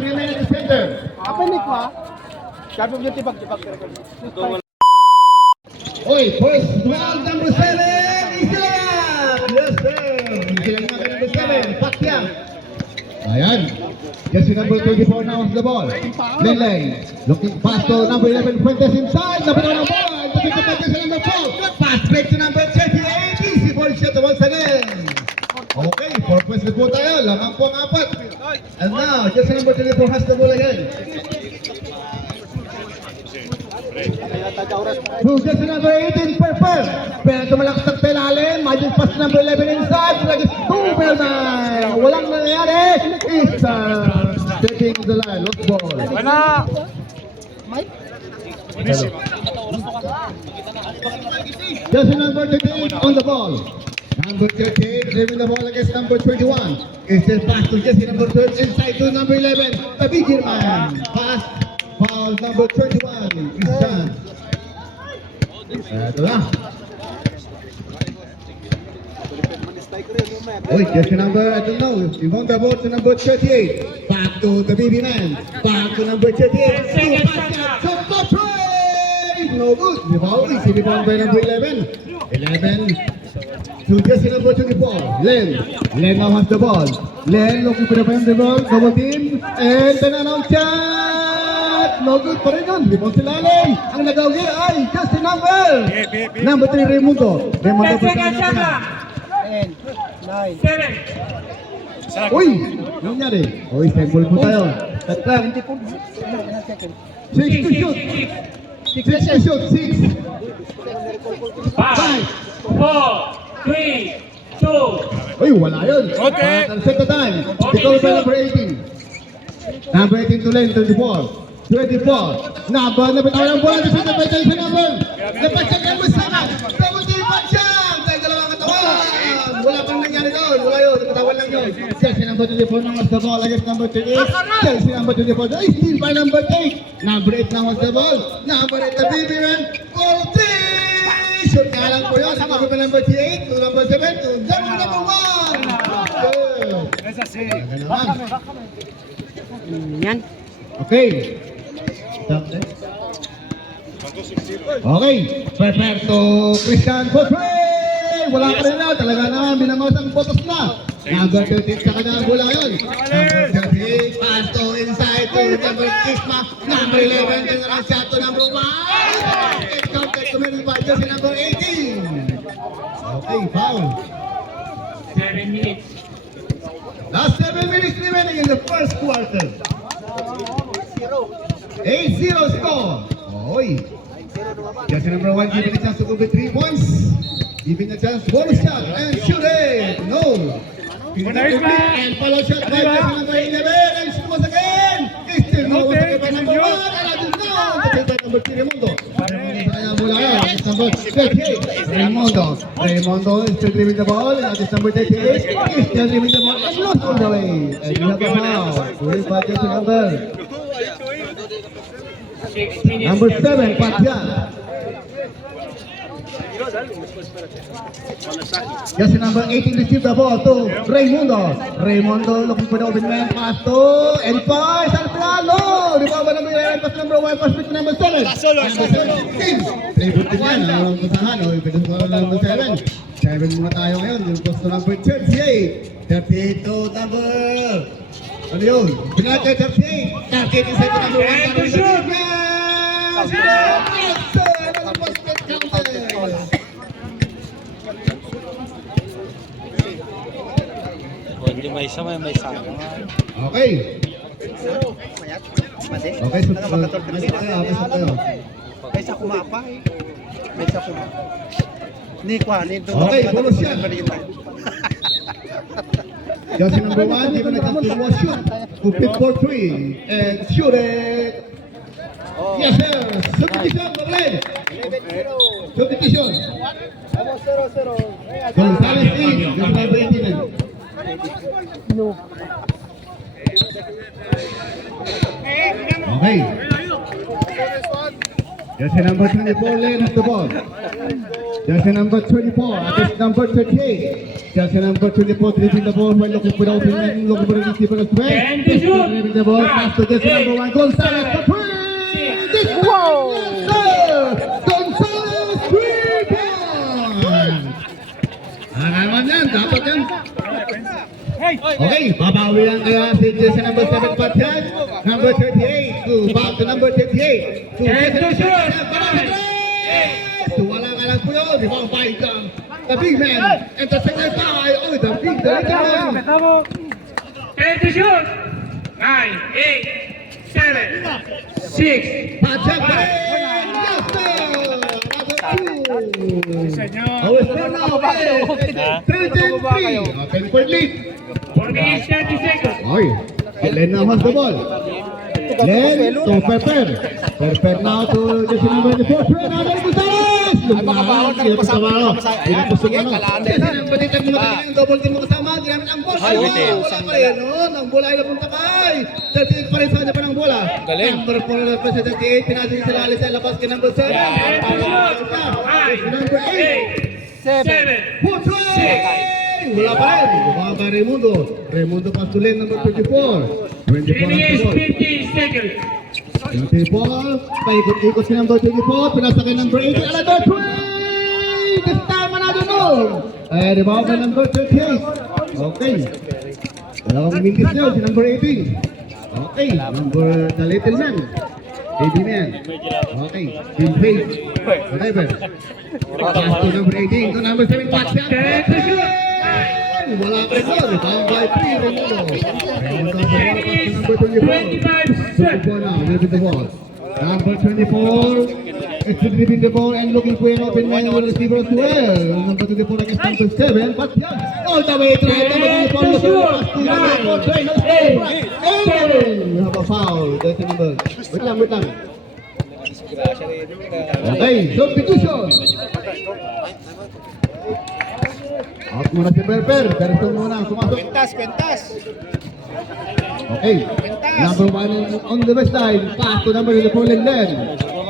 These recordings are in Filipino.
remain at the center. Apa ni ko? Sabi mo tibag. Oy, first duel number 7. Isilang! Yes, sir. Isilang number 7. Pakyang. Ayan. Jersey number 24 now has the ball. Leleng. Looking pass to number 11. Fuentes inside. Number 1 ball. To pick up the number 4. Pass break to number 38. Easy ball shot once again. Okay, 4 points na po tayo. Lamang po ang 4. And now, jersey number 24 has the ball again. So, jersey number 18, purple. Pero tumalakas ng pelalim. Magic pass number 11 inside. Lagis 2, Bernay. Walang nangyayari. It's taking the line. Look ball. Wala. Mike? Jersey number 38 on the ball. Number 38 receiving the ball against number 21. It's a pass to jersey number 12 inside to number 11. Tabigir man. Pass. Foul number 21 is done. Ito na. Wait, jersey number, I don't know. You want the ball to number 38. Back to the baby man. Back to number 38. Shot for try. No good. Rebound. Easy rebound by number 11. 11 to jersey number 24. Len now has the ball. Len looking for the ball. Double team. And then announce shot. No good pa rin yun. Rebound si Laleng. Ang nagawin ay jersey number 3, Raimundo. Raimundo pa sa natin. 10, 9, 7. Uy! Ano nangyari? Uy, stable po tayo. Tatlang. 6 to shoot. 6 to shoot. 6. 5, 4, 3, 2. Uy, wala yun. Okay. Set the time. Ito by number 18. Number 18 to Len, 24. 24. Number, nabitawan ang bola. Nabitawan by Jason number. Napatsyak ang masama. Double team patsyang. Tayo dalawang katawan. Wala pang nangyari doon. Wala yun. Katawan lang yun. Jersey number 24 now has the ball against number 38. Jersey number 24. Ay, steal by number 8. Number 8 now has the ball. Number 8 the baby man. Goal 3. Shoot nga lang po yun. Number by number 38 to number 7 to number 1. Yan. Okay. Okay. Prepare to Christian for three. Wala ka rin na. Talaga naman. Binamos ang botos na. Number 13 sa kanya ang bola yun. Number 38. Pass to inside to number 6 ma. Number 11. Then run shot to number 1. It's counted to many by jersey number 18. Okay. Foul. 7 minutes. Last 7 minutes remaining in the first quarter. 8-0 score. Oy. Jersey number 1 giving a chance to go with 3 points. Giving a chance, bonus shot and shoot it. No. And follow shot by jersey number 11 and shoot once again. It's still no once again by number 1 and I just know. That's by number 3 Raimundo. It's number 38. Raimundo is still leaving the ball. And that is number 38. He's still leaving the ball and lost all the way. And we have a foul. With by jersey number 16 number 7, Patyan. Jersey number 18 received the ball to Raimundo. Raimundo looking for the open man. Pass to Elfar Salplano. Rebound by number 11, pass number 1, pass to number 7. Rebound din yan. Alam ko saan. Ipinong ko number 7. 7 muna tayo ngayon. Yung post to number 38. 38 to number... Ano yun? Pinatay 38. 38 inside to number 1. And to shoot. Hindi may isa, may isa. Okay. Okay, so tayo. May sa kumapa eh. May sa kumapa. Ni kwa, ni doon. Okay, bonus yan. Jersey number 1, given a chance to was shoot. Complete for 3. And shoot it. Yes, sir. Substitution, Berlin. Substitution. 0-0. Gonzales in. Jersey number 18. No. Okay. Jersey number 24, Len has the ball. Jersey number 24, against number 38. Jersey number 24, dribbling the ball while looking for the open man, looking for the receiver as well. And to shoot. Dribbling the ball, pass to jersey number 1, Gonzalez for three. This time, yes sir! Gonzalez, 3 points! Naman yan, dapat yan. Okay, babawi lang kaya si jersey number 7 Patian, number 38, to back to number 38. To And to shoot. Wala ka lang po yun, di ba ang fight ka? The big man, and the second fight, oh, the big, the little man. And to shoot. 9, 8, 7, 6, Patian pa rin! Yes, sir! Another two! Oh, it's still now, 13-3. 10-point lead. 4 minutes, 30 seconds. Oy, Len now has the ball. Len to Perper. Perper now to jersey number 24. Another Gonzalez! makabahon, Pinapusok ano. Kalande. Kasi nang balitan mo natin yung double team mo kasama, ginamit ang bola. Ay, hindi. Wala pa rin, no? Ang bola ay napunta pa ay. 38 pa rin sa kanya pa ng bola. Galing. Number 4 represent 38. Pinasok sila alis sa labas kay number 7. And to shoot. 9, Number 8, 7, Push! Wala pa rin. Baka pa Raimundo. Raimundo Pastulen, number 24. 3 minutes, 24. 50 seconds. 24. Paikot-ikot si number 24. Pinasakay number 18. Another 3! This time another no! Eh, di ba ako number 38? Okay. Dalawang mintis niyo si number 18. Okay. Number the little man. Baby man. Okay. Team face. Whatever. Pass to number 18. To number 7. Watch out. And to shoot. Wala pa rin doon. Down by 3. Raimundo. Raimundo number 24. 25 seconds. 24 now. Dribbling the ball. Number 24. It's dribbling the ball and looking for an open man with receiver as well. Number 24 against number 7. But yeah, all the way to number 24. Look at the number 4. You have a foul. That's the number. Wait lang. Okay, substitution. Out muna si Berber. Berber muna. Sumasok. Pentas. Okay. Number 1 on the west side. Pass to number 24, Len.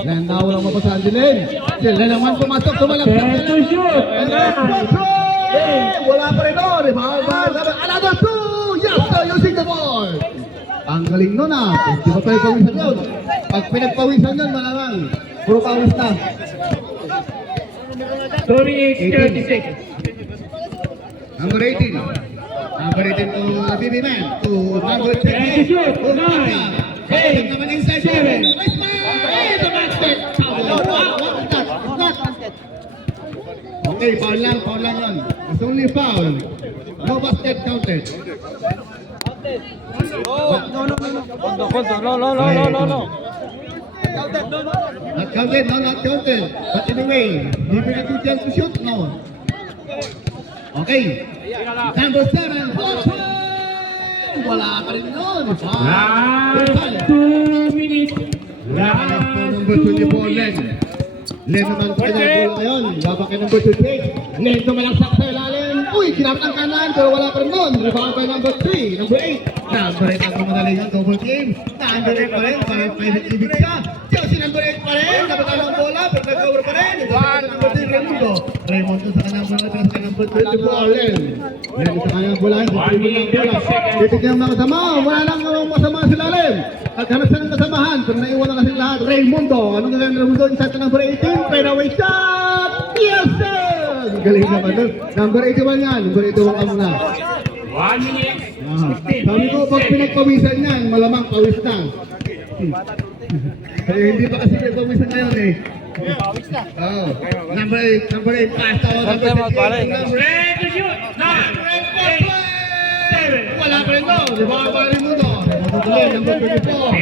Len na walang mapasahan si Len. Si Len naman pumasok. Tumalagsak. And to shoot. Wala pa rin doon. Another 2. Yes, sir, using the ball. Ang galing nun ah. Hindi pa tayo pawisan yun. Pag pinagpawisan yun, malamang. Puro pawis na. 2 minutes, 30 seconds. Number 18. Number 18 to the BB man. To number 28. And to shoot. To 9, Pascal. Naman inside 7. 7. Nice man! The basket. What is that? Okay, foul lang yun. It's only foul. No basket counted. No. Not counted. But anyway, give me the chance to shoot? No. Okay. Number 7. Wala pa rin nun. Last 2 minutes. Number 24, Len. Len naman po na bola ngayon. Laban kay number 28. Len tumalaksak sa ilalim. Uy, kinamit ang kanan pero wala pa rin nun. Rebound by number 3. Number 8. Number 8 ang kumadali yan. Double team. Number 8 pa rin. Parang private ibig siya. Si number 8 pa rin. Napatalo ang bola. Pero nag-cover pa rin. Number 3, Raimundo. Raimundo sa kanyang bola. Sa number 24, Len. Len sa kanyang bola. Titignan mga kasama. Wala lang masama sila, Len. Naghanap siya ng kasamahan. Pero naiwan na kasi lahat. Raimundo. Anong gagawin Raimundo? Inside ka number 18. Fadeaway shot. Yes, sir! Galing naman doon. Number 81 yan. Number 81 ka muna. 1 minute, 16 Sabi ko, pag pinagpawisan yan, malamang pawis na. Kaya hindi pa kasi pinagpawisan ngayon eh. Pawis na. Oo. Number 8, pass to number 38. Number 8. And to shoot. 9, 8, 7. Wala pa rin doon. Di ba ka rin mo doon? Number 24.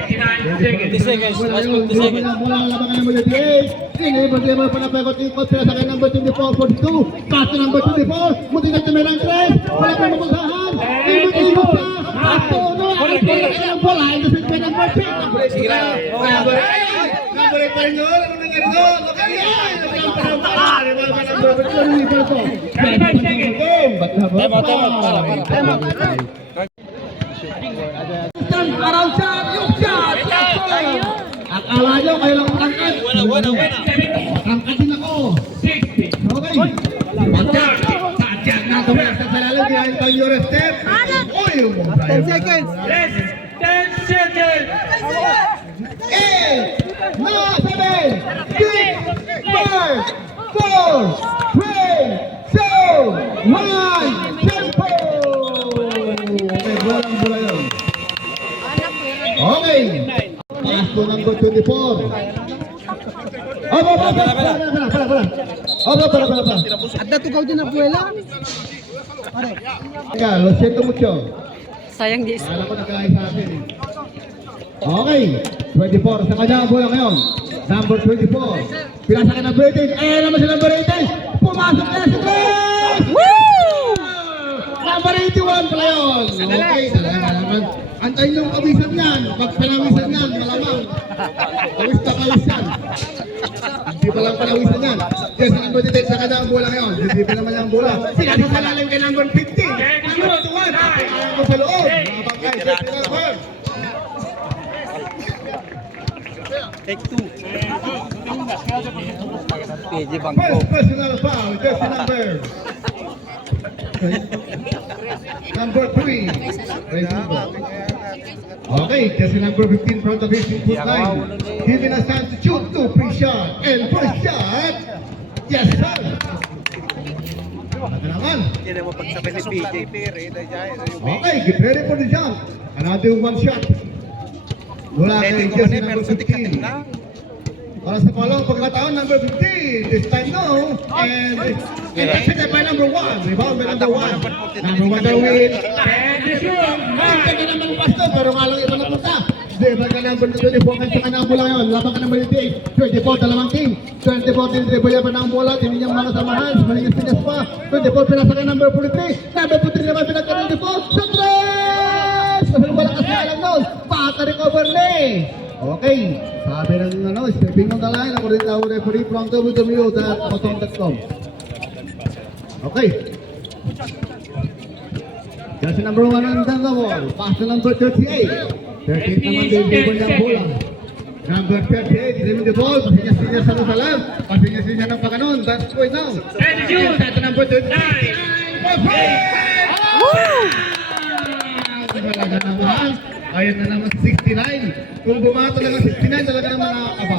59 seconds. Wala yun. Wala ang laban ka number 38. Sige, problema pa na pekot-ikot sila sa kay number 24, 42. Pass to number 24. Munti na tumira ang 3. Wala pa mapasahan. Ikot-ikot pa. Pass to ang bola. Ito sa kay number 6. Sige na. Number 8. Number 8 pa rin doon. Ano nangyari doon? Okay. Number 8. Around shot, yung shot! Akala nyo kayo lang matangkad. Matangkad din ako. 60. Okay. your step. Uy, 10 seconds. Less 10 seconds. 8, 9, 7, 6, 5, 4, 3, 2, 1, tempo! Okay, bola yun. Okay. Pass to number 24. Para. At natugaw din ang buwela. Pare. Teka, lo siento mucho. Sayang di Alam ko nagkaayos sa akin eh. Okay, 24. Sa kanya ang bola ngayon. Number 24. Pinasa ka number 18. Eh, naman si number 18. Pumasok na si Chris! Woo! Number 81 pala yun. Okay, talaga naman. Antayin yung kawisan yan. Pag panawisan yan, malamang. Kawis na kawis yan. Hindi pa lang panawisan yan. Yes, sa number 18. Sa kanya ang bola ngayon. Hindi pa naman yung bola. Sinabi sa lalim kay number 15. Number 21. Ako sa loob. Mga bangkay. Number. Take 2. PJ Bangko. First personal foul, just number. Number 3. Okay, just number 15 from the 15-foot line. Giving us time to shoot 2 free shot. And first shot, yes sir. Ano naman? Hindi na mapagsabay ni PJ. Okay, get ready for the jump. Another 1 shot. Wala kay just number 15. Para sa palong pagkataon, number 15. This time no. And executed by number 1. Rebound by number 1. Number 1 the win. And the shoot. Hindi ka naman pasto, pero nga lang iba na punta. Diba ka number 24 kasi ka ng bola ngayon. Laban ka number 28. 24, dalawang team. 24 din dribble pa ng bola. Tinignan mga samahan. Maligas-tigas pa. 24, pinasa ka number 43. Number 43 naman pinagka 24. Sa 3! Kasi malakas na lang doon. Paka-recover na eh. Okay. Sabi ng stepping on the line. Ako rin tawag referee from www.amazon.com. Okay. Kasi number 1 ang ball. Pass to number 38. 38 naman din dribble niya ang bola. Number 38, dribble the ball. Pasinya-sinya sa salam. Pasinya-sinya ng pakanon. That's point now. And the shoot. Sa number 39. Talaga naman. Ayun na naman 69. Kung bumato na ng 69, talaga naman nakakaba.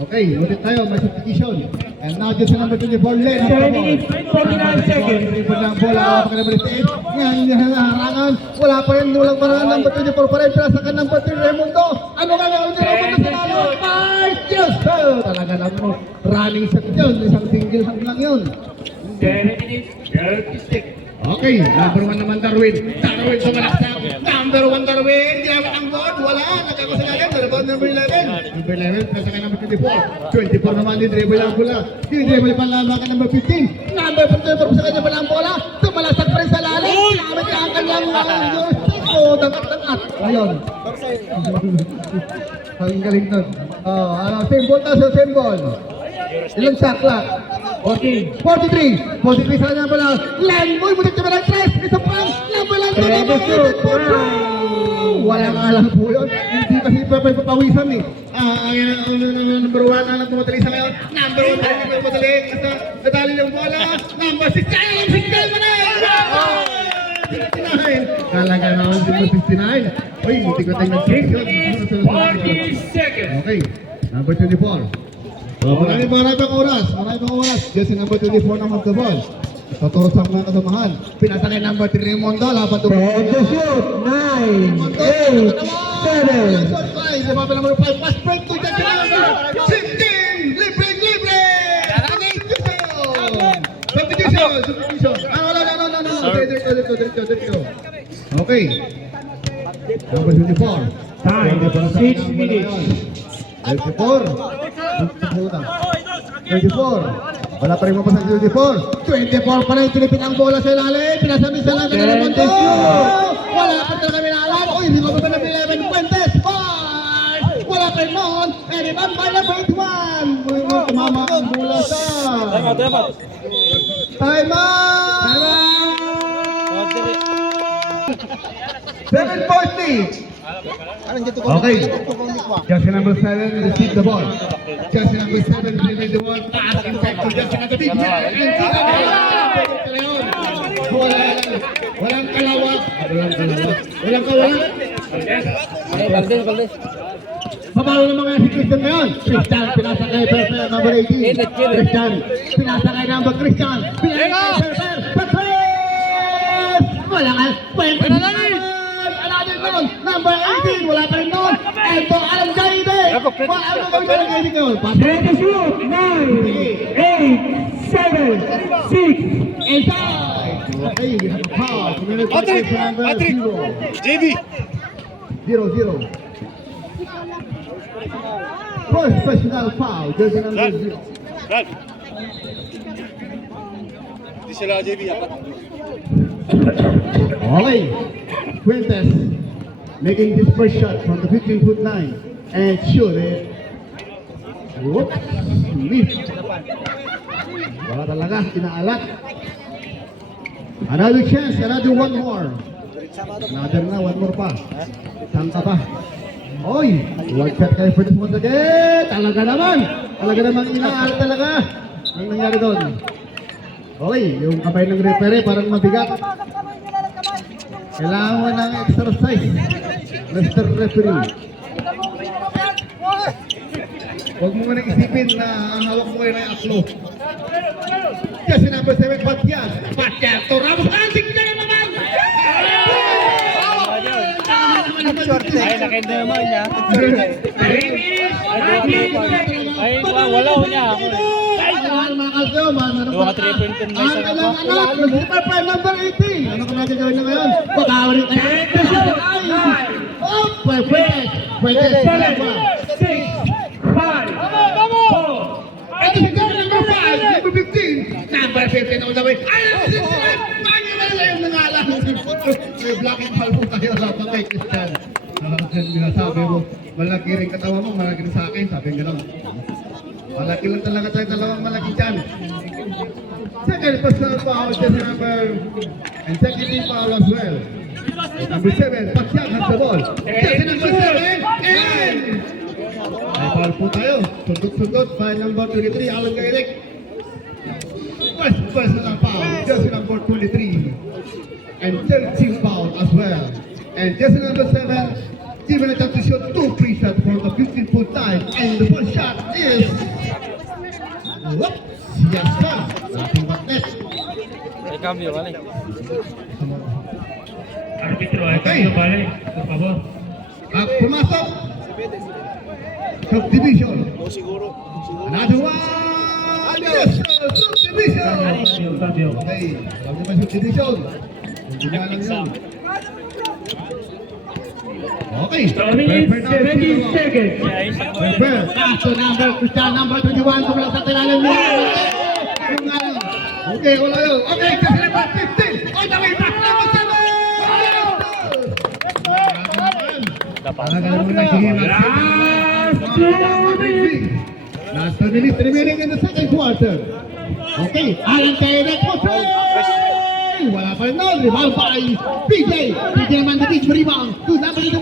Okay, ulit tayo. May substitution. And now just number 24, Len. 7 minutes, 49 seconds. Dribble ng bola. Hawak ka number 38. Ngayon, harangan. Wala pa rin. Walang parang number 24 pa rin. Pero sa number 3, Raimundo. Ano ka ngayon? Raimundo sa lalo. 5! Yes, sir! Talaga naman. Running shot yun. Isang single shot lang yun. 7 minutes, 36. Okay, number 1 naman Darwin. Darwin sumalaksak. Number 1 Darwin. Ginamit ang board. Wala. Nagkakasagalan. Darabot number 11. Number 11. Nasa kay number 24. 24 naman din. Dribble ang bola. Dribble pa lang kay number 15. Number 24 sa kanya pala ang bola. Sumalaksak pa rin sa lalim. Ginamit niya ang kanyang dangat-dangat. Ayun. Ang galing nun. Same ball tayo. Same ball. Ilang shot lang? 43 sa kanya pala. Lemboy, butik na ng 3. Ito pang Lemboy lang. Wala nga lang po yun. Hindi kasi papawisan eh. Number 1 na tumatali sa ngayon. Number 1 na tumatali. Nadali ng bola. Number 6. Ayun, 69 mo na eh! 69. Talaga naman number 69. Uy, hindi ko tayo nag-6 yun. 40 seconds. Okay, number 24. Marami pang oras. Just number 24 naman sa ball. Tuturos ang mga kasamahan. Pinasa kay number 3 Raimundo. Laban to. shoot. 9, 8, 7. Diba pa number 5. Pass break to Jack Raimundo. 15. Libre. Substitution. No. Dito. Okay. Number 24. Time, 6 minutes. 24. Wala pa rin mapasang 24. 24 pa rin. Pinipin ang bola sa ilalim. Pinasabi sa lalim ng mundo. Wala pa talaga minalan. Uy, hindi mo pa na 11. Fuentes. 5. Wala pa rin noon. And ibang by number 81. Tumama ang bola sa... Time out! 7:40. Okay. Jersey number 7 receive the ball. Jersey number 7 receive the ball. Pass impact to Jersey number 8. Walang kalawak. Walang kalawak. Pabalo ng mga si Christian ngayon. Christian, pinasakay Perper, number 18. Christian, pinasakay number Christian. Pinasakay Perper. Patres! Wala ka. Pwede naman. Alanin doon. Number 18. Wala pa rin doon. Ito, alam Jaide. Wala mo kami ng Jaide ngayon. Ready to shoot. 9, 8, 7, 6. Inside. Okay, we have a foul. Patrick! Patrick! JB! 0-0. First personal foul. Jersey number 0. Ralph! Hindi sila JB, apat. Okay. Fuentes making his first shot from the 15-foot line and shoot it. Whoops. Miss. Wala talaga. Inaalat. Another chance. Another one more. Another na. One more pa. Sangka pa. Oy! One shot kayo for this once again. Talaga naman. Talaga naman inaalat talaga. Ang nangyari doon. Okay. Yung kamay ng referee parang mabigat. Kailangan mo ng exercise, Mr. Referee. Huwag mo nang isipin na ang hawak mo ay aklo. Kasi number 7, Patias. Patias, to Ramos. Ansing na naman! Ay, nakita naman niya. Ay, wala ko niya. Dua ka 3 point na isa na po. Number 18. Ano ka natin gawin na ngayon? Pagkawarin ka na. Oh, pwede. 7, 6, 5, 4. Ito si number 5, number 15. Number 15 on the way. Ay, paano na lang yung nangalan? May blocking foul po tayo sa kay Christian. Sabi mo, malaki rin katawa mo, malaki rin sa akin. Sabi gano'n. Malaki lang talaga tayo, dalawang malaki dyan. Second personal foul, jersey number, and second team foul as well. Number 7, Pakyang has the ball. Jersey number 7, and may foul po tayo. Sundot-sundot by number 23, Alan Gairek. First personal foul, jersey number 23. And third team foul as well. And jersey number 7, given a chance to shoot 2 free shots from the 15-foot line. And the first shot is... Whoops! Yes, sir! Nothing but net. Ay, cambio, vale. Arbitro, ay kayo bale. Por favor. Pumasok! Subdivision. Another one! Yes, sir! Subdivision! Cambio. Okay, alam naman subdivision. Hindi na lang yun. Okay. 2 minutes, 17 seconds. Well, paso number, Christian number 21, kumulang sa kailangan mo. Okay, wala yun. Okay, kasi number 15. On the way back, number 7. Talaga naman nagiging Last 2 minutes. Last 2 minutes remaining in the second quarter. Okay, Alan Kairek po. Wala pa rin nun. Rebound by PJ. PJ naman the beach. Rebound. To number 21.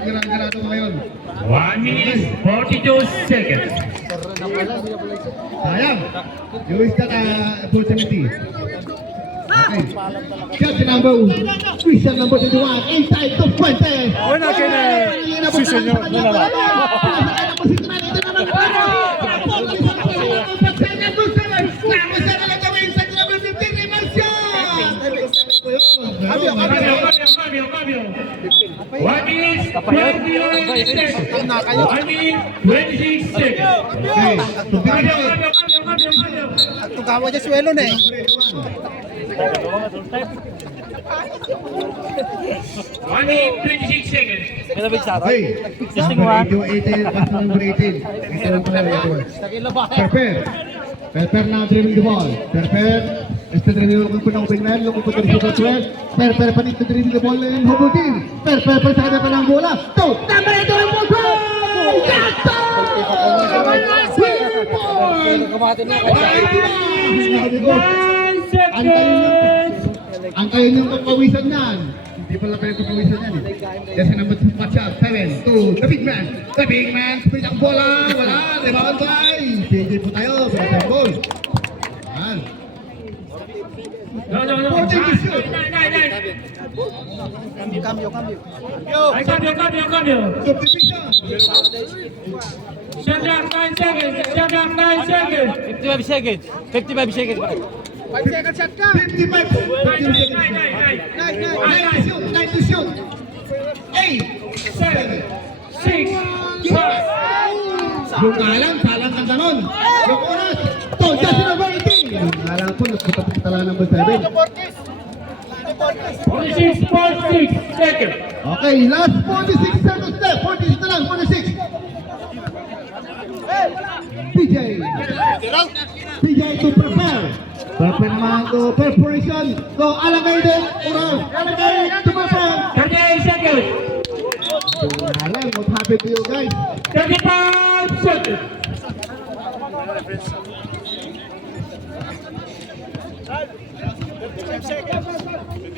Ganito ngayon. 1 minute, 42 seconds. Sayang. You waste that opportunity. Okay. Judge number, Christian number 21. Inside to Fuente. Buena que sí, señor. Cambio. 1 minute, 21 seconds. 1 minute, 26 seconds. Okay. Cambio. At tugawa niya suelo na eh. 1 minute, 26 seconds. Kaya big sa Okay. Number 18, pass number 18. Ito lang pala ito. Perper. Perper na dribbling the ball. Perper. Este dribbling ko po ng open man. Loko po ito sa 12. Perper pa nito dribbling the ball in Hubble team. Perper pa sa kanya pa ng bola. To. Number 8 ang bola. Yato! Kumati na. Seconds. Ang kayo niyong kapawisan yan. Di pala kayo pupuwisan yan eh. Jersey number 2, Machad, 7 to the big man. The big man, spirit ang bola. Wala, rebound by. PJ po tayo, pero ball. Yan. No. Cambio. Ay, cambio. Subdivision. Shut down 9 seconds. 55 seconds. 55 seconds. 5 seconds shot ka. 55. 9 to shoot. 8. 7, 6, 5. Yung salang ang ganon. Yung oras. To, Jersey number 18. Yung alam po, nagputapit tala number 7. 46.6 seconds. Okay, last 46 seconds left. 46 na lang, 46. PJ to prepare. Prepare naman to preparation. So, alagay din. Oras. Alagay to prepare. 38 seconds. Alam, what happened to you guys? 35 seconds.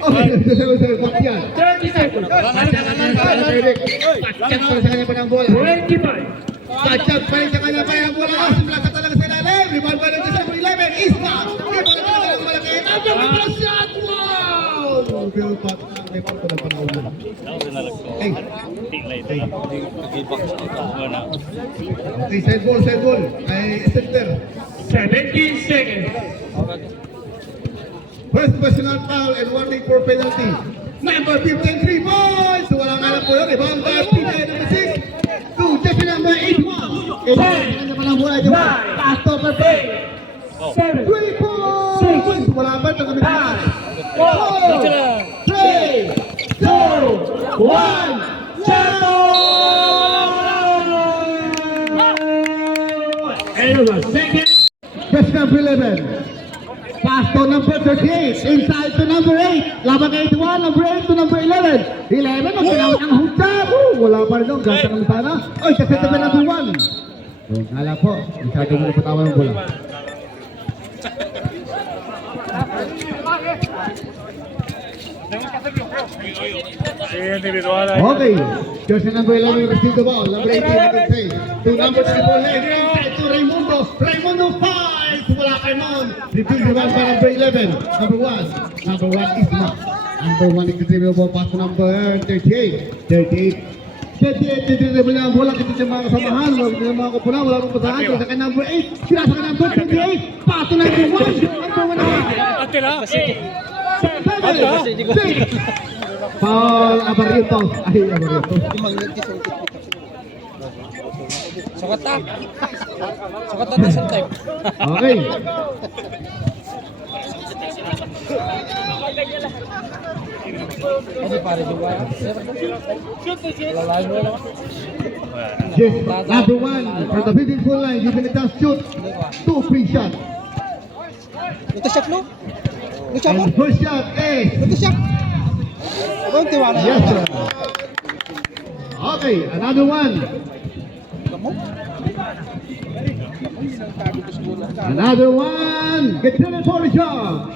Okay, wag yan. 30 seconds. Patsyat pa sa kanya pa ng bola. 25. Patsyat pa rin sa kanya pa ng bola. Simula ka talaga sa ilalim. Rebound pa rin sa 11. Isma. Rebound ka talaga sa malaki. Ang mga shot. Wow! Bill Pat. Rebound pa ng panahon. Hey. Okay, side ball. Ay, center. 17 seconds. First personal foul and warning for penalty. Number 15, 3 points. So, walang alam po yun. Rebound by PJ number 6. To Jersey number 81. Ano pa lang mula dyan? Pass to per play. 7, 3 points. Wala ba ito kami na? 4, 3, 2, 1, zero! and it was second. Jersey number 11. Pass to number 38, inside to number 8. Laban kay 81, number 8 to number 11. 11, ang pinawin ang hutsa. Wala pa rin doon, gantang ang sana. Oy, kasi tabi number 1. So, kala po, masyado mo na patawan ng bola. Okay, Jersey number 11 received the ball. Number 18, number 3. To number 34, inside to Raimundo. Raimundo 5. Wala kay Mon. Retrieve the ball by number 11. Number 1. Number 1 is not. Number 1 is retrieve the ball pass to number 38. 38 retrieve niya ang bola. Kita niya mga kasamahan. Wala mga kupunan. Wala akong pasahan. Sa kay number 8. Sila sa kay number 28. Pass to number 1. Number 1 na. 7, 6. Paul Abarrientos. Ay, Abarrientos. Sukat na sa time. Okay. Kasi pare juga. Lalayo mo lang. Yes, number 1 for the field goal line. Given a chance shoot. 2 free shot. Ito shot no? Ito shot mo? And first shot is Ito shot. Ang tiwala. yes, sir. Okay, another one. Another one. Get ready for the shot.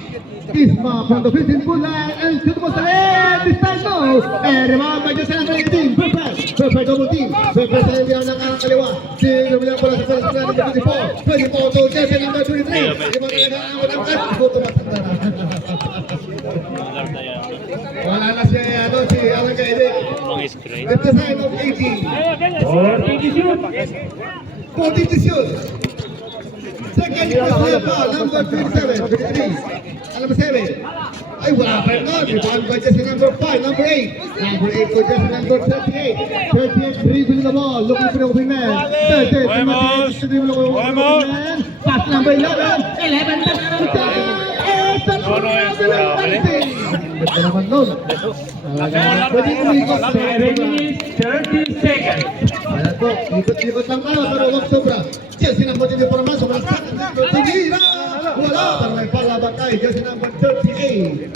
Isma from the 15 foot line and shoot was the this time no. And rebound by Jersey number 18. Perfect double team. Perfect sa iyo ng arang kaliwa. Sino mo lang pala sa pala ng 24. 24 to Jersey number 23. Ibang talaga ang walang kat. Photo matanda na. Wala na si Alan Gaide. At the sign of 18. 40 to shoot. Second personal foul, number 27. 53. Number 7. Ay, wala pa rin nun. Rebound by Jersey number 5, number 8. Number 8 for Jersey number 38. 38 dribbling the ball, looking for the open man. 38 dribbling the open man. Pass number 11. 11 pass number 10. That's Ganda naman nun. Pwede umikot sa 7 minutes, 30 seconds. Ayan po, ikot-ikot lang kayo, pero huwag sobra. Jersey number 24 naman, sobrang sakit. Tumira! Wala! Para may palaban tayo, Jersey number 38.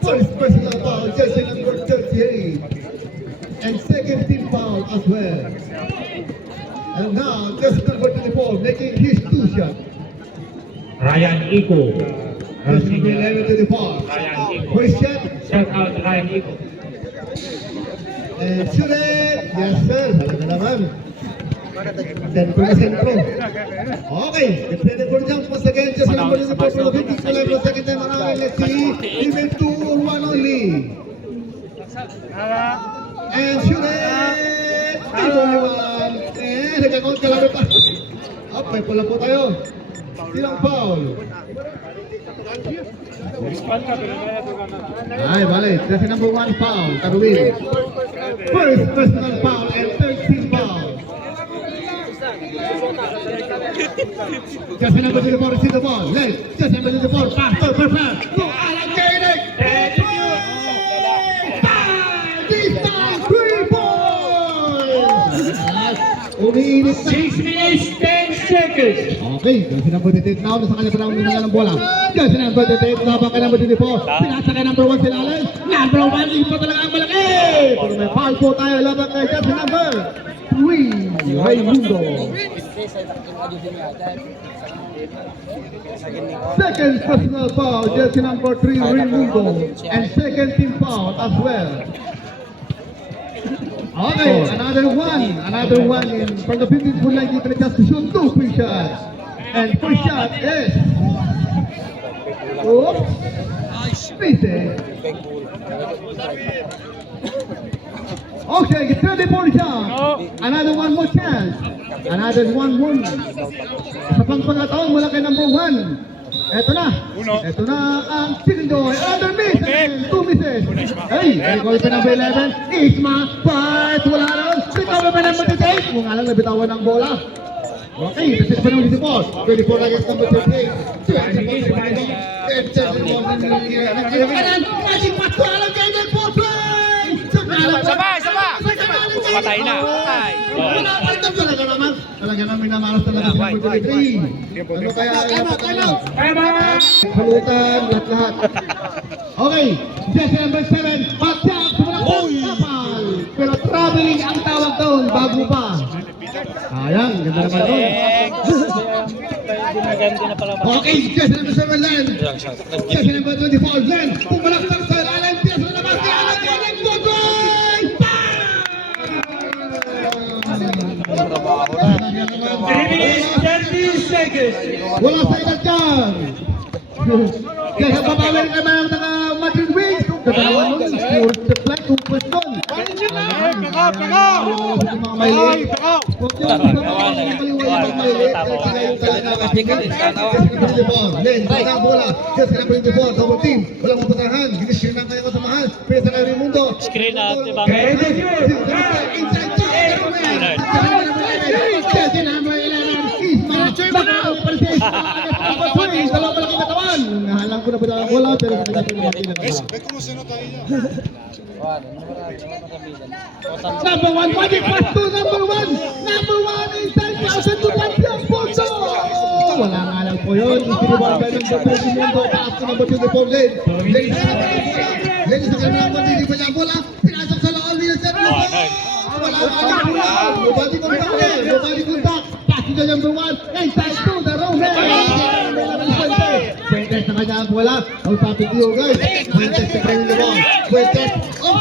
First personal foul, Jersey number 38. And second team foul as well. And now, Jersey number 24 making his 2 shot. Ryan Iko. Jersey number 11 to the ball. First shot. Shout out Ryan Iko. And shoot it! Yes, sir. Talaga naman. Sentro na sentro. Okay. Depende po dyan. Once again, just number the ball for the 50 to level. Second time around. Let's see. Even 2 or 1 only. And shoot it! Still only 1. And nagkakount ka lang pa. Up, may pula po tayo. Still ang foul. Ay, balik. Jersey number 1 foul. Tarwin. First personal foul and third team foul. Jersey number 24 receive the ball. Left. Jersey number 24. Pass. Go Alan Koenig. This time 3 points. Umiinit na. 6 minutes, 10 seconds. Okay, jersey number 28 now. Nasa kanya pa naman nila ng bola. Jersey number 28. Laban ka number 24. Pinasa kay number 1 sila Allen. Number 1. Ipo talaga ang malaki. Pero may foul po tayo. Laban kay jersey number 3. Raymundo. Second personal foul. Jersey number 3. Raymundo. And second team foul as well. Okay, another one in from the 15-foot line. Dito na just to shoot 2 free shots. And first shot is... Oops! Misses. Okay, get ready for the shot. Another one more chance. Another one more. Sa pangpangataon mula kay number 1. Eto na ang Silindoy. Another miss. 2 misses. Hey, recall pa number 11. Isma, but wala ron. Bitawan pa number 38. Kung alang nabitawan ng bola. Okay, this is pa ng 24. 24 against number 38. Magic Patualang kay Del Potro. Sabay! Patay na. Talaga naman minamalas talaga si number 23. Ano kaya halutan lahat. Okay, jersey number 7. Patyak, sumalakot, kapal. Pero traveling ang tawag doon, bago pa. Sayang, ganda naman doon. Okay, jersey number 7, Len. Jersey number 24, Len. Pumalaktak sa Len. Tira sa labas ni Alan. Len, Godoy! 3 minutes, 30 seconds. Wala sa edad dyan. Kaya babawin naman ang mga Madrid Wings. Katalawa nun, score the flag kung question. Mga maliit. Huwag yung mga maliwala ng maliit. Kaya yung talaga. Len, sana bola. Jersey number 24, double team. Walang mapatahan. Ginishin lang kayo kasamahan. Pesa kayo rin mundo. Screen na, diba? Inside to. Jersey number 11. Isma. Nakapalsis. Dalawa malaking katawan. Nahalang ko na ba ang bola pero sa kanya pinag-pinag. Number 1, Magic pass to number 1. Number 1 inside 1,000 to Pantiang Poso. Wala nga lang po yun. Isinibang ka ng Dr. Simundo. Pass to number 24, Len. Len sa kanya naman. Hindi pa niya ang bola. Pinasok sa loob. Minasep mo. Wala nga lang bola. Nobody contact. Nobody contact. Pass to number 1. Inside to the row. Fuentes na kanya ang bola. Ang topic to you guys. Fuentes na kanya the ball. Fuentes.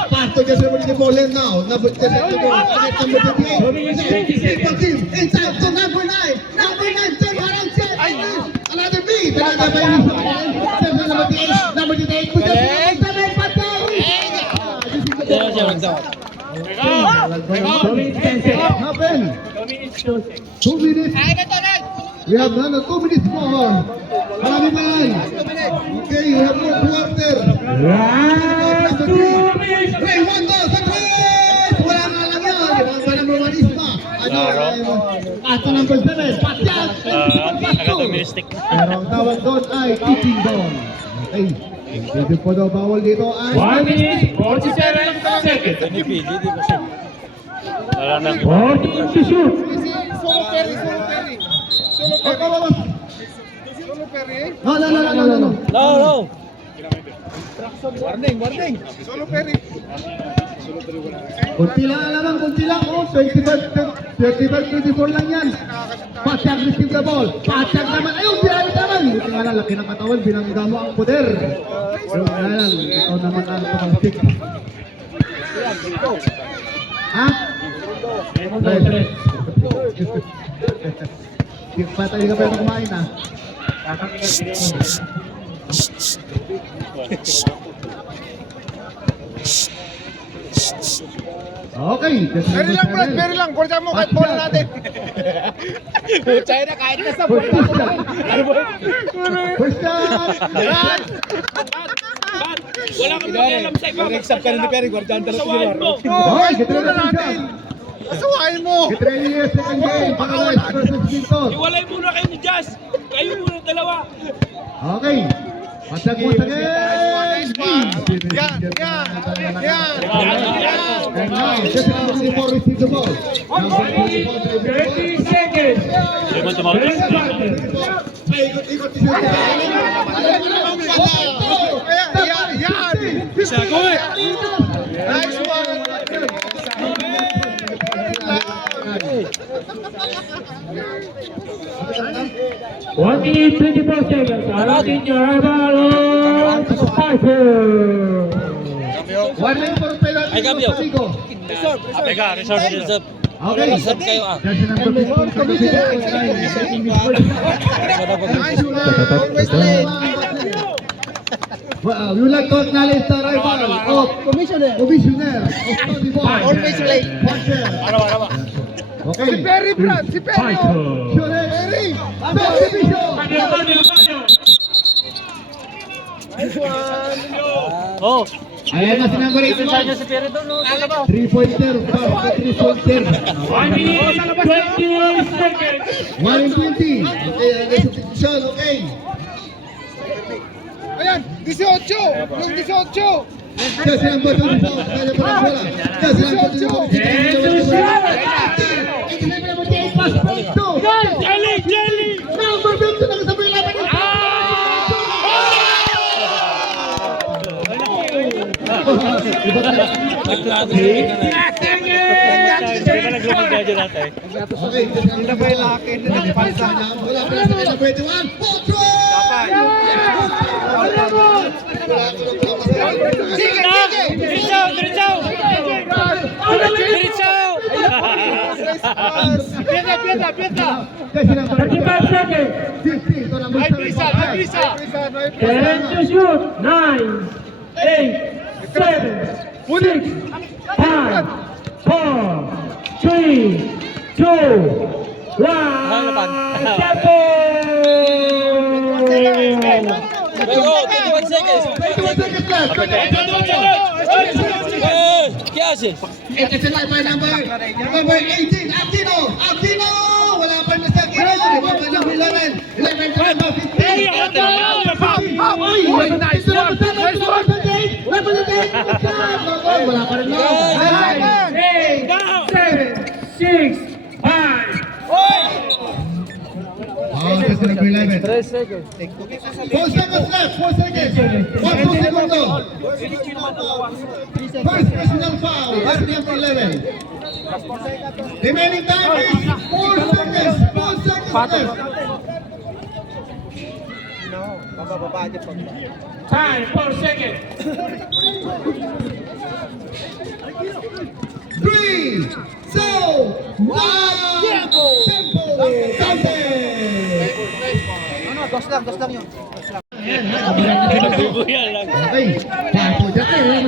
Pass to just number 24, Len now. Number 24. Against number 28. Team. Inside to number 9. Number 9. Turn around. Another beat. Another beat. Number 28. Happen. 2 minutes. We have another 2 minutes more. Marami pa yan. Okay, we have more quarter. Last 2 minutes. Raymundo sa 3! Wala nga lang yan. Wala pa number 1 Isma. Pato number 7. Patyan. Pero ang tawag doon ay teaching doon. Okay. Pwede po daw bawal dito ay... 1 minute, 47 seconds. 14 to shoot. No. No. Kunti lang alam, kunti lang. Oh, 25-24 lang yan. Pasyag receive the ball. Pasyag naman. Ayun, binalik naman. Buti nga lang, laki ng katawan. Binangga mo ang poder. Ayun nga lang, ikaw naman ang tumalsik. Ha? Patay ka pa yung kumain ha. Okay. Pero lang, Brad, pero lang. Kurta mo kahit bola natin. Puchay na kahit nasa bola. First shot. Wala kang alam sa iba. Nag-exam ka rin ni Perry, guardian talaga si Lord. Okay, get ready na natin. Asawain mo. Get ready yung second game. Pangalawa versus Victor. Iwalay muna kayo ni Jazz. Kayo muna dalawa. Okay. Pasag mo sa game. Yan. And now, just number 24 receive the ball. Number 30 seconds. Paikot-ikot siya. Yan. Sagot. Nice one. 1 minute 24 seconds. Alatin nyo Arvalo Piper. One lang for penalty. Ay, Gabio. Pasigo. Teka, reserve. Okay. Reserve kayo ah. Jersey number 15. Commissioner. Nice one. Always late. We would like to acknowledge the arrival of Commissioner of Tony Boy. Always late. Marshall. Okay. Si Perry, Brad. Si Perry. Commissioner Perry. Best division. Nice one. Oh, Ayan na si number 81. si Perry doon, no? 3-pointer. 3-pointer. 1 minute 20 seconds. 1 in 20. Okay, ayan sa substitution. Okay. Ayan, 18. Yung 18. Jersey number 24. Kaya pa lang bola. Jersey number 24. Pass break to. Jelly! Number 20 nakasabay laban niya. Okay, Hindi ba yung laki na nagpansa? wala pa lang sa kanya 21. Potro! Sige! Diretso! Jersey number 35 seconds. 15. Ito number 75. 10 to shoot. 9, 8, 7, 6, 5, 4, 3, 2, 1. Pero, 21 seconds. 21 seconds left. Kaya haces? Ito sila by number 18. Aquino! Wala pa na si Aquino. Wala pa ng 11. 11 to number 15. Wala pa rin na. 8, 7, 6, 5. Oh, ito sila by 11. 3 seconds. 4 seconds left. 4 seconds. 1 2 segundo. First personal foul. That's number 11. Remaining time is 4 seconds. 4 seconds left. No, bababa dyan pag. Time, 4 seconds. 3, 2, 1. Tempo. Dos lang yun. Buyan lang. Okay. Paso dyan.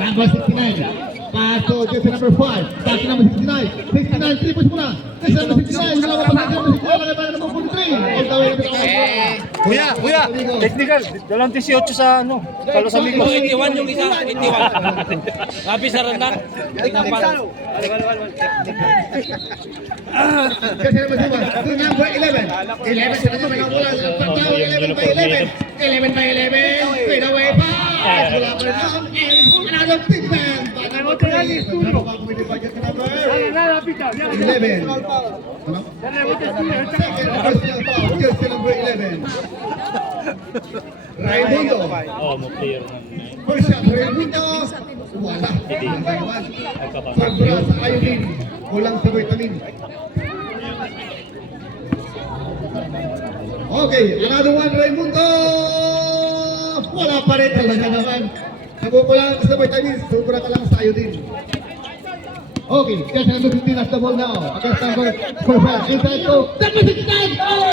Number 69. Paso dyan sa number 5. Paso number 69. 69. 3 points muna. Next number 69. Dalawa pa number 69. Lagay number 43. All the way. Kuya, technical. Dalang 18 sa ano, Carlos Amigo. 81 yung isa, 81. Sabi sa randang. Tingnan pa. Kasi number 7. To number 11. 11 sa number ng bola. 11 by 11. 11 by 11. Straight away pass. Wala pa rin doon. And another big man. Number 3. Budget number 11. Ano? Second personal foul. Just number 11. Raimundo. Oh, mo player na. First shot, Raimundo. wala. Sobra sa iodine. Kulang sa vitamin. Okay, another one, Raimundo! Wala pa rin talaga naman. Nakukulangan ka sa vitamins, sobra ka lang sa iodine. Okay, just number 15 as the ball now. Against number 45. Inside to, number 69! Oh!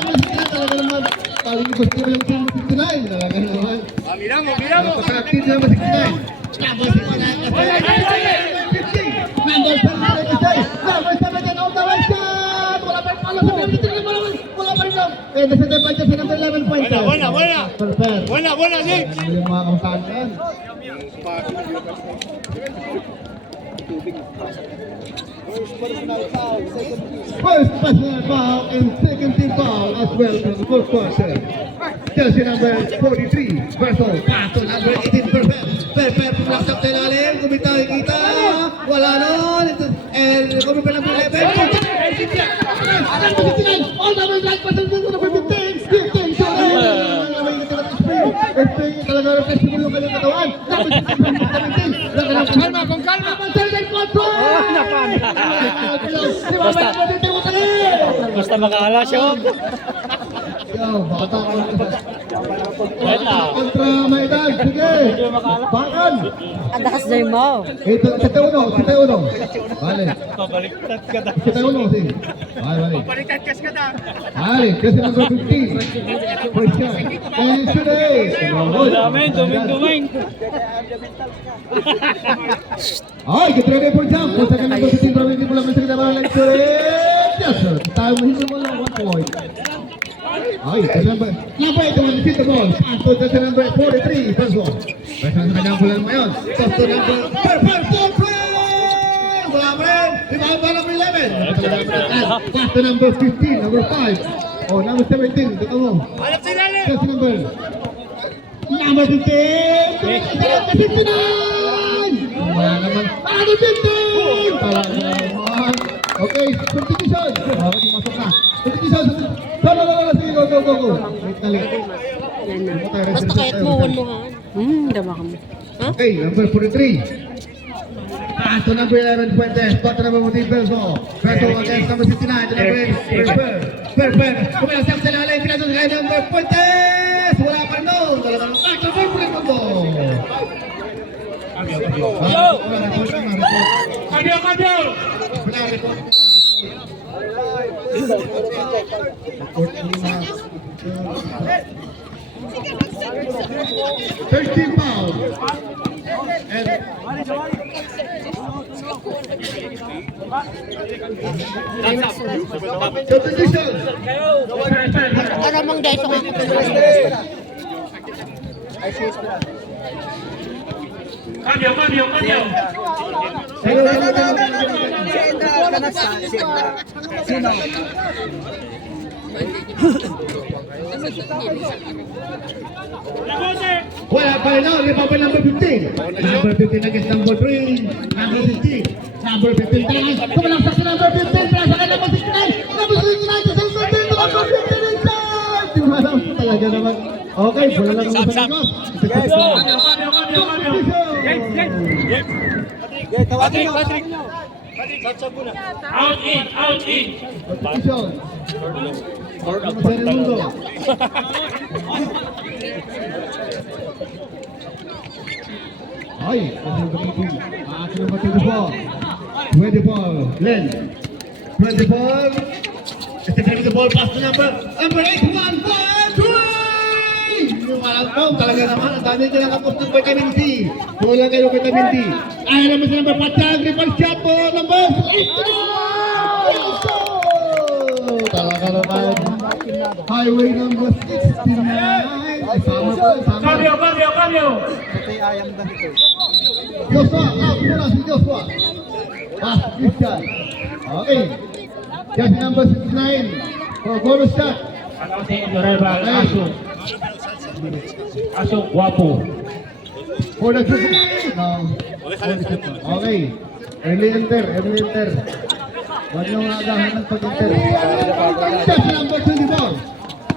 Number 69 talaga naman. Paling gusto mo yung team 69. Talaga naman. Napasarap team number 69. Number 69. Number 70. Number 70 on the right side. Wala pa rin pala sa 73. Wala pa rin lang. Eh, nasa depan siya sa number 11 point. Perfect. Buena, Nick. Yung mga kamustahan yan. First personal foul and second team foul as well for the fourth quarter. Jersey number 43 versus Pato number 18. Perfect. Pumasok sa ilalim. Kumita kita. Wala nun. And kumita number 11. All the way back. Pasal dito number 15. 15. Este talaga ang festival ng kanyang katawan. Kalma, kung kalma. Basta makakala siya. Bata kontra Maidan. Sige. Bakan. Ang dakas na yung mo. Ito, sa uno. Vale. Pabaliktad ka na. Sa uno, sí. Vale. Balikan kas ka na. Vale, kasi number 15. First shot. And today. Dami, tuming. Ay, get ready for jump. Kung sa number 15, probably mo lang sa kita para like yes, sir. Tayo mo hindi mo lang 1 point. Ay, kasi number 8, the one to the ball. Pasto sa number 43, first ball. First one sa kanyang bulan mo yun. Pasto number 4. Wala mo rin. Rebound ba number 11? Pasto number 15, number 5. Oh, number 17, dito mo. Hanap sila ni. Kasi number 15. Number 59. Wala naman. Number 15. Talaga naman. Okay, competition. Okay, masok na. Competition. Sige, go. Wait na lang. Yan na. Basta kahit buwan mo ha. Dama ka mo. Ha? Okay, number 43. Paso number 11, Fuentes. Pato number 14, Verso. Verso against number 69, the number 8, Perfect. Kumalasap sa lalim, pinasok kay number Fuentes. Wala pa rin doon. Talagang paso, perfect mo. Cambio! First team foul. And substitution. Ano mong dahil sa mga Cambio! Wala pa rin now, lipa pa number 15. Number 15 against number 3. Number 15. Number 15 talas. Kumalaksak si number 15. Talas ka number 69. Number 69 sa number 15. Number 15 inside. Di ba lang talaga naman. Okay, wala lang naman sa nagos. Patrick. Out in! Competition. Sa mundo. Ay, kasi gamitin. Akin ang batid po. 24, Len. 24. Este taking the ball past the number 8, 1, 1, 3! Yung malangkong, talaga naman. Ang dami nila kapos ng vitamin C. Kulang kayo vitamin D. Ay, naman sa number 4, Ripple shot po, number 89! Talaga naman. Highway number 69. Ay, sama po, sama. Cambio! Patay ayam na ito. Joshua, muna si Joshua. Christian. Okay. Just number 69 for goal shot. Aso, guwapo. For the shoot. No. Okay. Early enter. Huwag nyo nga agahan ng pag-enter. Just number 24.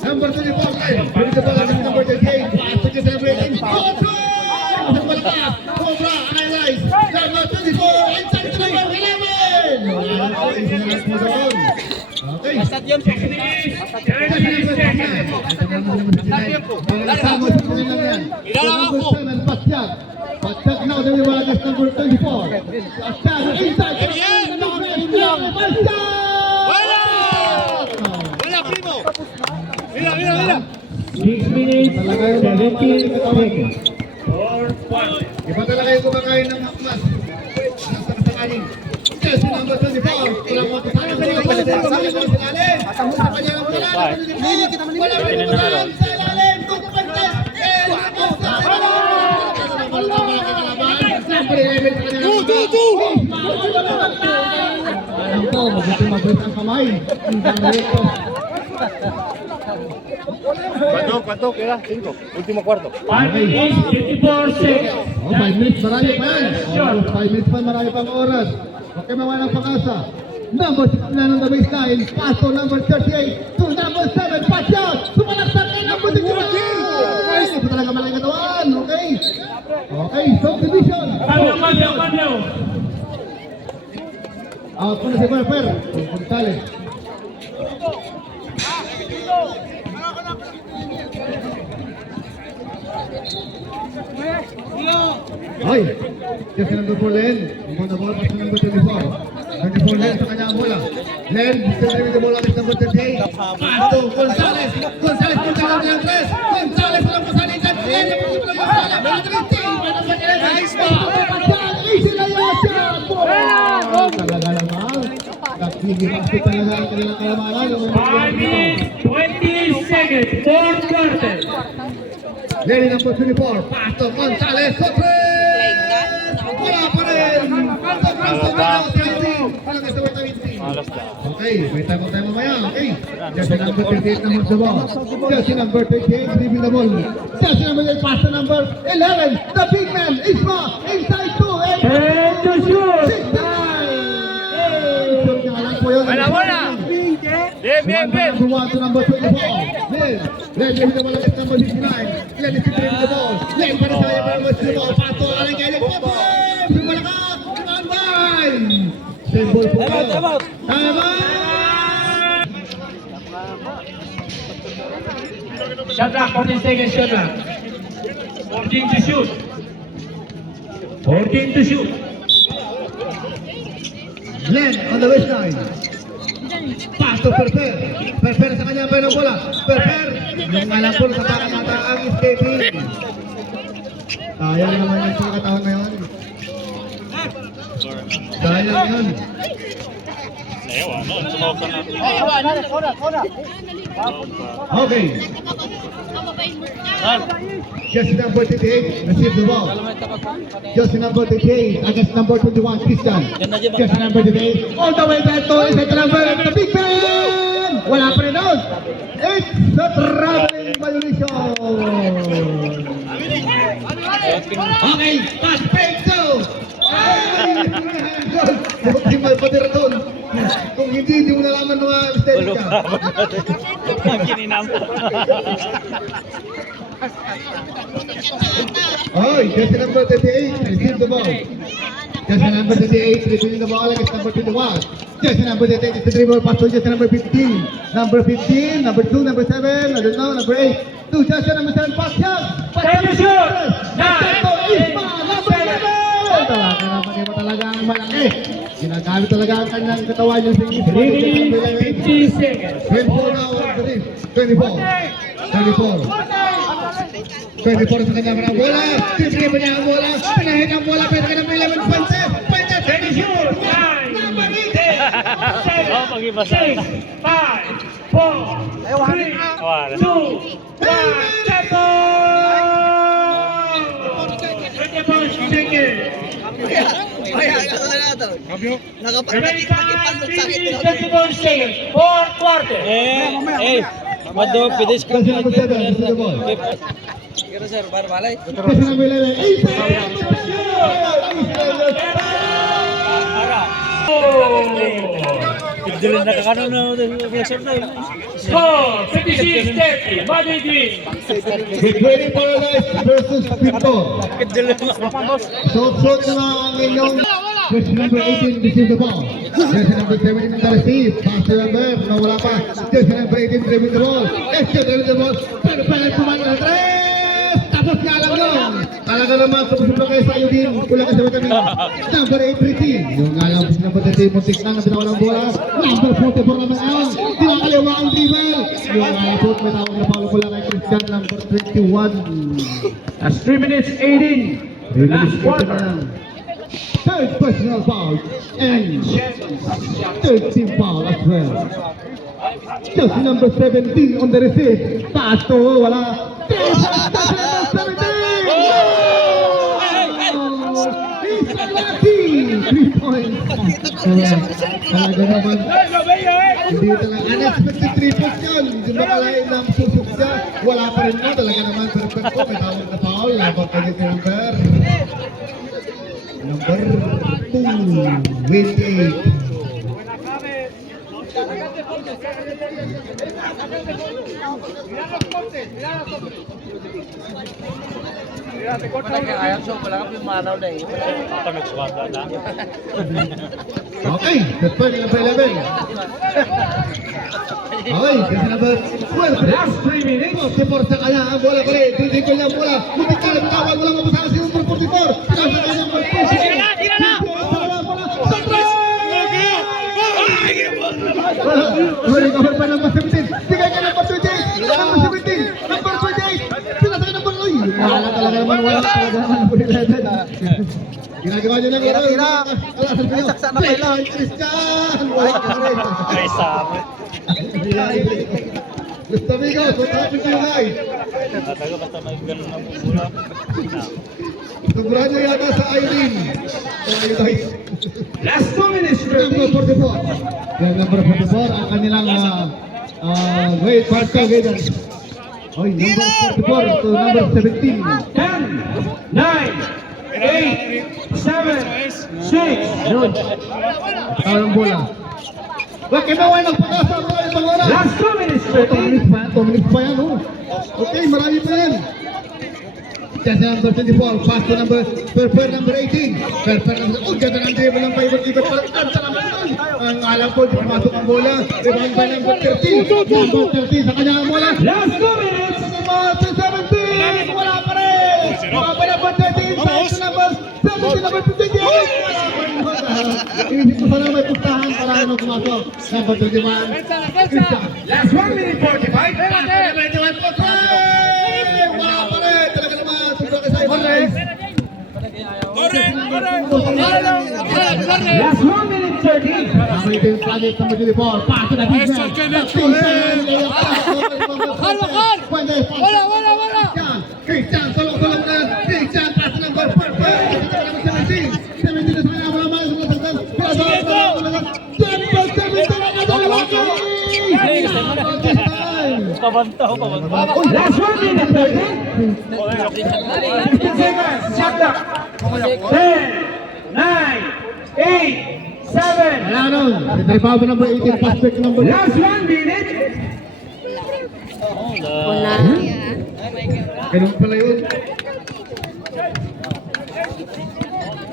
Number 24. Bring the ball against number 38. Pass to just number 18. Cobra, highlights. Number 24, inside to number 11. Wala na po, isinulat po doon. Okay. Kasat yun. 6 minutes, 30 seconds. Patyak now dari Walagas number 24. Patyak inside. Wala, primo. Mira. 6 minutes, 17 seconds. 4 Iba talaga yung kumakain ng makmas. Nasa kasangaling. Jersey number 24. Walang mga kasama sa ilalim. Sa kanya ng wala. Wala pa rin kasama sa ilalim. Tukupantes. Alam ko, mabuti mabait ang kamay. Hindang rito. ¿Cuánto queda? 5. Último cuarto. 5 minutes, 54 seconds. Oh, 5 minutes, marami pa yan. Oh, 5 minutes pa, marami pang oras. Okay, mawala ng pag-asa. Number 69 on the baseline. Pass to number 38 to number 7. Pass out. Sumalaksak kay number 69. Okay, ito talaga malaking katawan. Okay. Okay, subdivision. Kanya. Out po na si Berfer. Gonzales. Ay, just number 4 Len. On the ball, pass to number 24. 24 Len sa kanya ang bola. Len, still with the ball on number 38. Pass to Gonzales. Gonzales punta lang ng 3. Gonzales walang pasalitan. Len, napupunta lang yung bola. Nice ball. Easy na yun siya. Talaga naman. Nagpigil-pasti talaga ang kanilang kalamanan. 5 minutes, 20 seconds. 4 quarter. Lenny number 24, Pastor Gonzales, Sopres! Wala pa rin! Okay, may time tayo mamaya, okay? Jersey number 38 naman sa ball. Jersey number 38, leaving the ball. Jersey number 8, Pastor number 11, the big man, Isma, inside 2, and... And to shoot. 6-9! Shoot po yun. Bola. Bien. Number 1 to number 24. Len with the ball against number 69. Len is keeping the ball. Len pa rin tayo para mas the ball. Pato, aling kayo. Sumalakap. Tambay. Same ball po kayo. Tama! Shot clock, 14 seconds shot clock. 14 to shoot. 14 to shoot. Len on the waistline. Pass to Perfer. Perfer sa kanya pa ng bola. Perfer. Yung malapol sa parang mata ang escaping. Sayang naman yung pagkataon na yun. Sayang yun. Okay. Jersey number 38, receive the ball. Jersey number 38 against number 21, Christian. Jersey number 38, all the way back to second number, the big man! Wala pa rin doon. It's a traveling violation. Okay, pass break two. Buti malpadir doon. Kung hindi mo nalaman mga mistake ka. Oh, jersey number 38, receive the ball. Jersey number 38, receiving the ball against number 21. Jersey number 38 is the dribble pass to jersey number 15. Number 15, number 2, number 7, I don't know, number 8. To jersey number 7, pass shot. Time to shoot. 9, 8, Number 11. Talaga naman yung talaga ang malaki. Ginagamit talaga ang kanyang katawan yung 3 minutes, 50 seconds. 24 now on the lead. 24. 24 sa kanya ng bola. Sisige pa niya ang bola. Pinahin ang bola. Pwede ka ng 11 points. Pwede. Ready shoot. 9, 8, 7, 6, 5, 4, 3, 2, 1, tempo! 24 seconds. American finish 24 seconds. 4 quarter. Mado, pilis ka. Jersey number 7, receive the ball. Kira sir, barbalay. Jersey number 11. Oh! Hindi rin nakakano na reaction na. Score 56-30. Madrid wins. Victory Paradise versus Pintor. Short na nga ang inyong jersey number 18 receive the ball. Jersey number 17 na receive. Pass to number, nawala pa. Jersey number 18 receive the ball. Receive the ball. Pero pumanin na tres. Tapos nga lang yun. Talaga naman, sumusubla kayo sa iyo din. Kulang ka sa vitamin. Number 8 receive. Yung nga lang, number 13 muntik na binawa ng bola. Number 44 naman ngayon. Tinakaliwa ang dribble. Yung nga lang po, may tawag na paulo ko lang kay Christian, number 21. That's 3 minutes 18. Last quarter. Third personal foul and third team foul as well. Just number 17 on the receive. Pass to wala. Number 17. He's lucky. 3 points. Talaga naman. Hindi talaga unexpected 3 points yun. Hindi makalain na susok siya. Wala pa rin na. Talaga naman perfect po. May tawag na foul. Laban pa dito number 2, 28. Okay, that's point number 11. Okay, that's number 12. Last 3 minutes. Si Forza kaya ang bola ko rin. Hindi ko lang bola. Hindi ka lang tawag. Walang mapasaka si number 44. Pinasa ka ng 44. Tira na! Wala cover pa number 17. Bigay ka number 28. Number 17. Number 28. Pinasa ka number 8. Wala talaga naman. Wala talaga naman. Ginagawa nyo lang. Tira. Ay, saksa na kayo lang. Christian! Wala ka rin. Ay, sabi. Gusto amigos, what's happening to you guys? Talaga basta may ganun ng bola. Sobrang nyo yata sa Eileen. Okay guys. Last 2 minutes. Number 44. Yung number 44, ang kanilang grade quarter guidance. Oy, number 44 to number 17. 10, 9, 8, 7, 6. Yun. Ang bola. Wag kayo naway ng pag-asa mo ang ibang oras. Last 2 minutes. 2 minutes pa yan, oh. Okay, marami pa yan. Just number 24, pass to number 18. Perfect number, oh, ganda ng dribble ng paibot-ibot pa. Ang salamat nun. Ang alam ko, di pumasok ang bola. Rebound by number 13. Number 13 sa kanya ang bola. Last 2 minutes. Number 17, wala pa rin. Wala pa number 13, pass to number 17, number 28. Wala pa rin. Inisip ko sana may pustahan para ano pumasok. Number 21. Last 1 minute 45. Wala pa rin. Talaga naman. Sobrang kasay pa rin. Last 1 minute 30. Number 18, project number 24. Pass to the defense. Christian, tulong-tulong na. Christian, pass to number 17. 17 na sa kanya. Wala man. Pabantaw, pabantaw. Last 1 minute 30. 15 seconds. Shot clock. 10, 9, 8, 7. Wala nun. Retributo number 18. Prospect number 1. Last 1 minute. Wala. Ganun pala yun.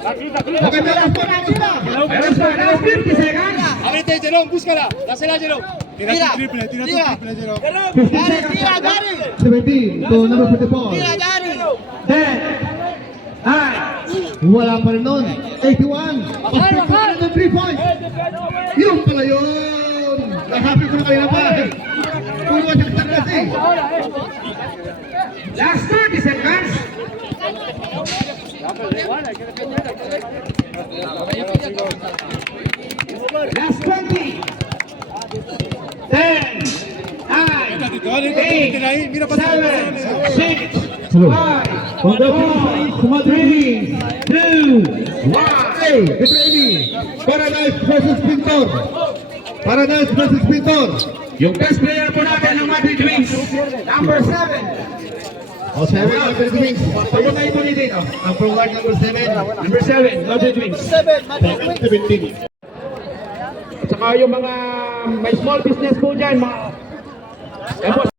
Okay, may last one. Meron pa. Last 50 seconds. Ábrete, Jerón, búscala. Dásela, Jerón. Tira tu triple, Jerón. 50 seconds. 17 to number 44. 10, 9. Wala pa rin nun. 81. Prospect number 3 points. Yun pala yun. Nasabi ko na kanina pa. Kung wasaksak kasi. Last 30 seconds. Last 20. 10, 9, 8, 7, 6, 5, 4, 3, 2, 1. Hey, it's ready. Paradise versus Pintor. Paradise versus Pintor. Yung best player po natin ng Madrid Wings, number 7. O, 7 number 6. Pagod na ito dito. Ang forward number 7. Number 7, Madrid Wings. 17. At saka Saka yung mga may small business po dyan, mga... Yan po,